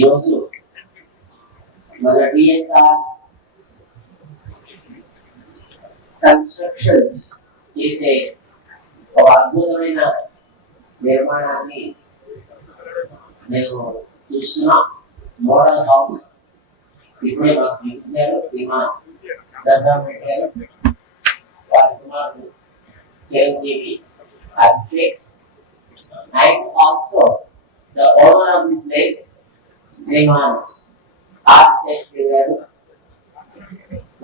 ఈరోజు మన DSR constructions చేసే ఒక అద్భుతమైన నిర్మాణాన్ని మేము చూస్తున్నాం. మోడల్ హౌస్ ఇప్పుడే మాకు చూపించారు శ్రీమాన్ రఘురామరెడ్డి గారు, వారి కుమారుడు చిరంజీవి Abhishek, and also the owner of this place Shriman architect గారు.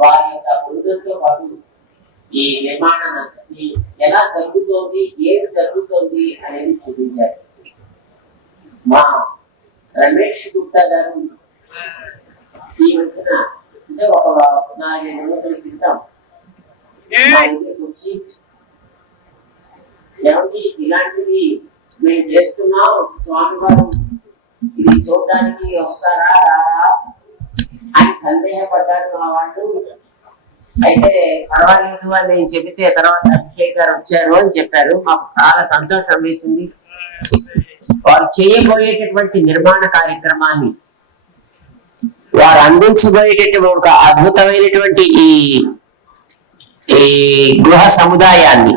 వారి యొక్క బృందంతో పాటు ఈ నిర్మాణాన్ని ఎలా జరుగుతోంది, ఏది జరుగుతోంది అనేది చూపించారు. మా రమేష్ గుప్తా గారు ఈ మధ్యన అంటే ఒక 4-5 రోజుల క్రితం మా ఇంటికి వచ్చి, ఏమంటే ఇలాంటివి మేము చేస్తున్నాం స్వామి వారు, ఇది చూడడానికి వస్తారా రారా అని సందేహపడ్డారు మా వాళ్ళు. అయితే పర్వాలేదు అని నేను చెబితే తర్వాత అభిషేక్ గారు వచ్చారు అని చెప్పారు. మాకు చాలా సంతోషం వేసింది. వారు చేయబోయేటటువంటి నిర్మాణ కార్యక్రమాన్ని, వారు అందించబోయేటటువంటి ఒక అద్భుతమైనటువంటి ఈ గృహ సముదాయాన్ని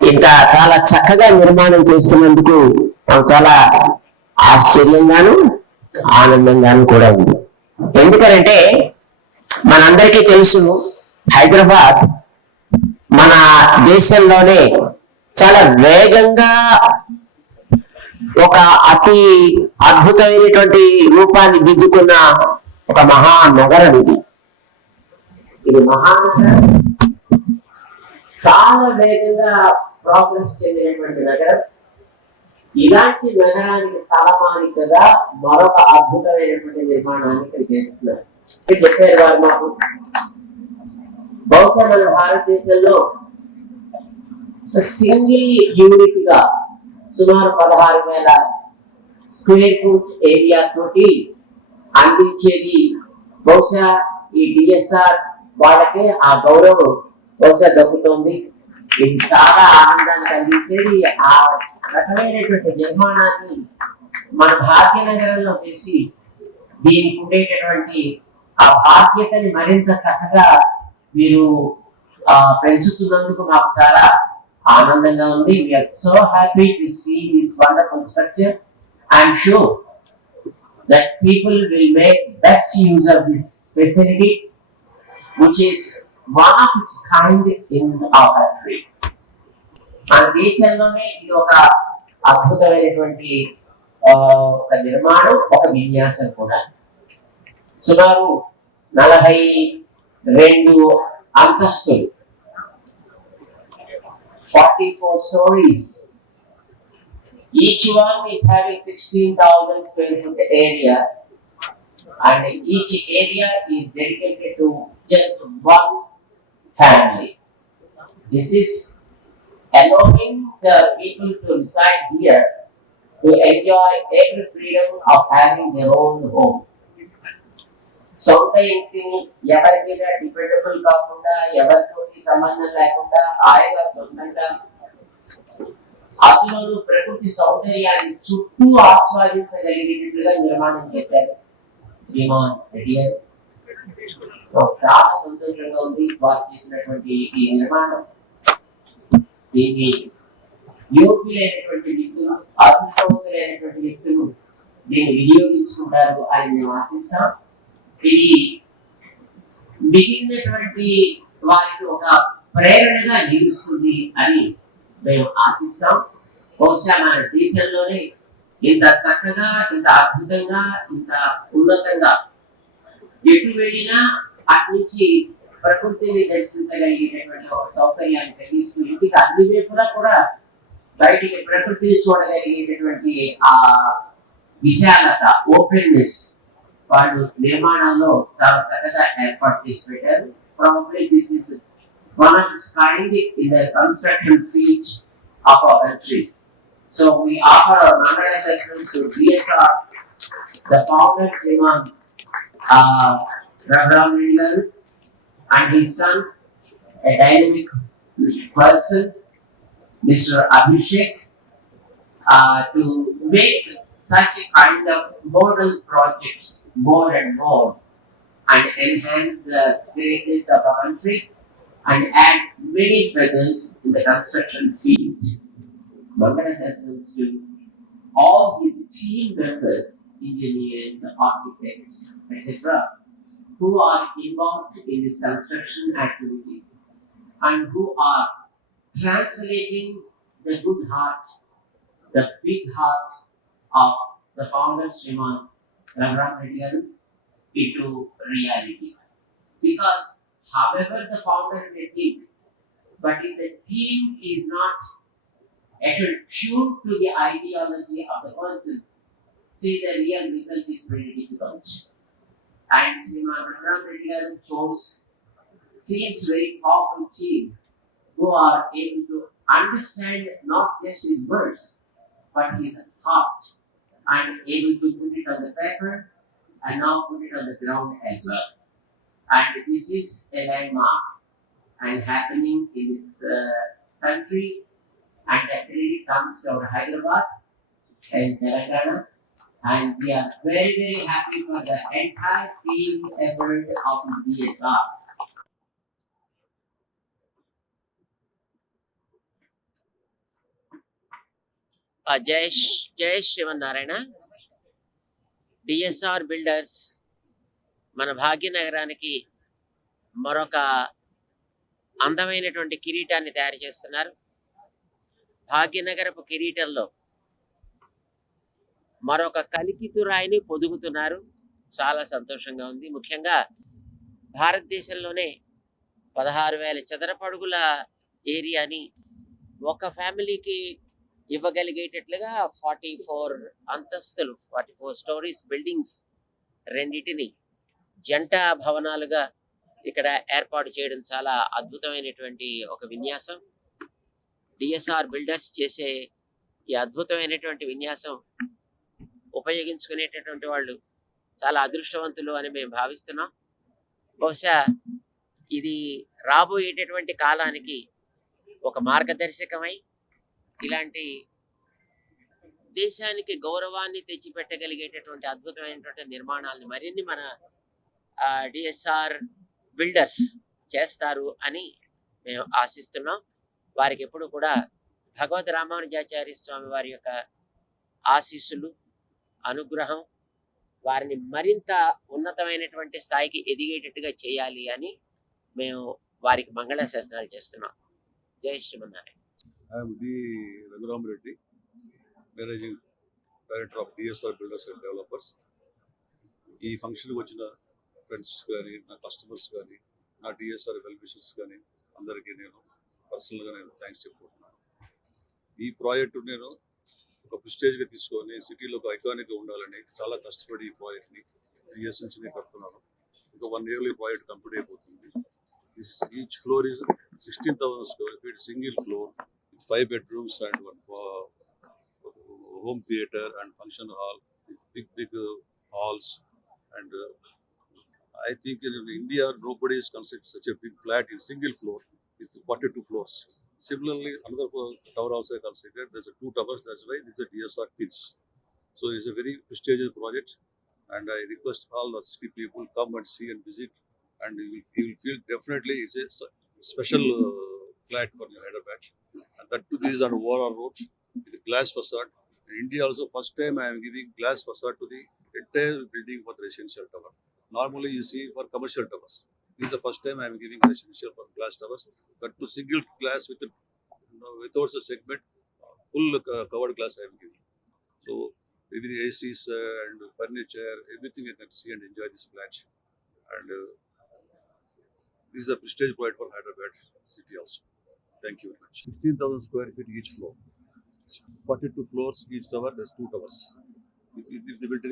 ఇంత చాలా చక్కగా నిర్మాణం చేస్తున్నందుకు నాకు చాలా ఆశ్చర్యంగాను ఆనందంగాను కూడా ఉంది. ఎందుకంటే మనందరికీ తెలుసు, హైదరాబాద్ మన దేశంలోనే చాలా వేగంగా ఒక అతి అద్భుతమైనటువంటి రూపాన్ని దిద్దుకున్న ఒక మహానగరం ఇది. ఇది మహానగరం, చాలా వేగంగా ప్రోగ్రెస్ చెందినటువంటి నగరం. ఇలాంటి నగరానికి తలమానికగా మరొక అద్భుతమైనటువంటి నిర్మాణాన్ని ఇక్కడ చేస్తున్నారు. చెప్పారు వారు మాకు, బహుశా మన భారతదేశంలో సింగిల్ యూనిట్ గా సుమారు 16,000 స్క్వేర్ ఫుట్ ఏరియా తోటి అందించేది బహుశా ఈ డిఎస్ఆర్ వాళ్ళకే ఆ గౌరవం బహుశా దక్కుతోంది. ఇది చాలా ఆనందాన్ని కలిగించేది. ఆ రకమైనటువంటి నిర్మాణాన్ని మన భాగ్యనగరంలో చేసి దీనికి ఉండేటటువంటి ఆ బాధ్యతని మరింత చక్కగా మీరు పెంచుతున్నందుకు మాకు చాలా ఆనందంగా ఉంది. We are so happy to see this wonderful structure. I'm sure that people will make best use of this facility, which is one of its kind in our country. మన దేశంలోనే ఇది ఒక అద్భుతమైనటువంటి ఒక నిర్మాణం, ఒక విన్యాసం కూడా. సుమారు 42 అంతస్తులు, 44 stories. Each one is having 16,000 square foot area, and each area is dedicated to just one family. This is allowing the people to reside here to enjoy every freedom of having their own home. సొంత ఇంటిని ఎవరి మీద dependable కాకుండా, ఎవరితోటి సంబంధం లేకుండా హాయిగా సొంతంగా, అందులోనూ ప్రకృతి సౌందర్యాన్ని చుట్టూ ఆస్వాదించగలిగేటట్టుగా నిర్మాణం చేశారు శ్రీమాన్ రెడ్డి గారు. చాలా సంతోషంగా ఉంది వారు చేసినటువంటి ఈ నిర్మాణం. దీన్ని యోగ్యులైనటువంటి వ్యక్తులు, అదృష్టవంతులైనటువంటి వ్యక్తులు దీన్ని వినియోగించుకుంటారు అని మేము ఆశిస్తాం. ఇది మిగిలినటువంటి వారికి ఒక ప్రేరణగా నిలుస్తుంది అని మేము ఆశిస్తాం. బహుశా మన దేశంలోనే ఇంత చక్కగా, ఇంత అద్భుతంగా, ఇంత ఉన్నతంగా ఎటు వెళ్ళినా అటు నుంచి ప్రకృతిని దర్శించగలిగేటటువంటి ఒక సౌకర్యాన్ని కలిగిస్తూ, ఇంటికి అన్ని వైపులా కూడా బయటికి ప్రకృతిని చూడగలిగేటటువంటి ఆ విశాలత, ఓపెన్నెస్ వాళ్ళు నిర్మాణంలో చాలా చక్కగా ఏర్పాటు చేసి పెట్టారు. Probably this is one of its kind in the construction field of our country. So we offer our congratulations to DSR, the founder Sriman Raghuram and his son, a dynamic person, Mr. Abhishek, to make such kind of model projects more and more and enhance the greatness of our country and add many feathers in the construction field. Mangala Sasans to all his team members, engineers, architects, etc., who are involved in this construction activity and who are translating the good heart, the big heart of the founder Sriman Raghuram Reddy garu into reality. Because however the founder may think, but if the team is not attuned to the ideology of the person, see the real result is very difficult. And Sriman Raghuram Reddy garu chose seems very powerful team who are able to understand not just his words but his heart and able to put it on the paper and now put it on the ground as well. And this is a landmark and happening in this country, and the credit comes to our Hyderabad and Telangana, and we are very very happy for the entire team effort of DSR. Jaya Srimannarayana. DSR builders మన భాగ్యనగరానికి మరొక అందమైనటువంటి కిరీటాన్ని తయారు చేస్తున్నారు. భాగ్యనగరపు కిరీటంలో మరొక కలికితురాయిని పొదుగుతున్నారు. చాలా సంతోషంగా ఉంది. ముఖ్యంగా భారతదేశంలోనే 16,000 చదరపు అడుగుల ఏరియాని ఒక ఫ్యామిలీకి ఇవ్వగలిగేటట్లుగా 44 అంతస్తులు, 44 స్టోరీస్ బిల్డింగ్స్ రెండిటిని జంట భవనాలుగా ఇక్కడ ఏర్పాటు చేయడం చాలా అద్భుతమైనటువంటి ఒక విన్యాసం. డిఎస్ఆర్ బిల్డర్స్ చేసే ఈ అద్భుతమైనటువంటి విన్యాసం ఉపయోగించుకునేటటువంటి వాళ్ళు చాలా అదృష్టవంతులు అని మేము భావిస్తున్నాం. బహుశా ఇది రాబోయేటటువంటి కాలానికి ఒక మార్గదర్శకమై ఇలాంటి దేశానికి గౌరవాన్ని తెచ్చిపెట్టగలిగేటటువంటి అద్భుతమైనటువంటి నిర్మాణాలని మరిన్ని మన డిఎస్ఆర్ బిల్డర్స్ చేస్తారు అని మేము ఆశిస్తున్నాం. వారికి ఎప్పుడు కూడా భగవద్ రామానుజాచార్య స్వామి వారి యొక్క ఆశీస్సులు, అనుగ్రహం వారిని మరింత ఉన్నతమైనటువంటి స్థాయికి ఎదిగేటట్టుగా చేయాలి అని మేము వారికి మంగళాశాసనాలు చేస్తున్నాం. జై Srimannarayana. I am D. Raghuram Reddy, Managing Director of DSR Builders and Developers. ఈ ఫంక్షన్కి వచ్చిన ఫ్రెండ్స్ కానీ, నా కస్టమర్స్ కానీ, నా డిఎస్ఆర్ వెల్ విషర్స్ కానీ అందరికీ నేను పర్సనల్గా థ్యాంక్స్ చెప్పుకుంటున్నాను. ఈ ప్రాజెక్టు నేను ఒక ప్రిస్టేజ్గా తీసుకొని సిటీలో ఒక ఐకానిక్గా ఉండాలని చాలా కష్టపడి ఈ ప్రాజెక్ట్ని 3 years నుంచి నేను కడుతున్నాను. ఇంకా 1 yearలో ఈ ప్రాజెక్ట్ కంప్లీట్ అయిపోతుంది. Each floor is 16,000 square feet, single floor, 5 bedrooms and 1 home theatre and function hall with big halls. And I think in India nobody is constructed such a big flat in single floor with 42 floors. Similarly, another tower also considered. There's 2 towers. That's why it's a DSR Kids. So it's a very prestigious project, and I request all the city people come and see and visit, and you will feel definitely it's a special flat for Hyderabad. And that too, this is on ORR road with a glass facade. In India also, first time I am giving glass facade to the entire building for the residential tower. Normally you see for commercial towers. This is the first time I am giving residential for glass towers. That to single glass with without a segment, full covered glass I am giving. So even ACs and furniture, everything you can see and enjoy this flat. And this is a prestige project for Hyderabad city also. Thank you very much. 16,000 square feet each floor. 42 floors each tower, there's 2 towers. If the building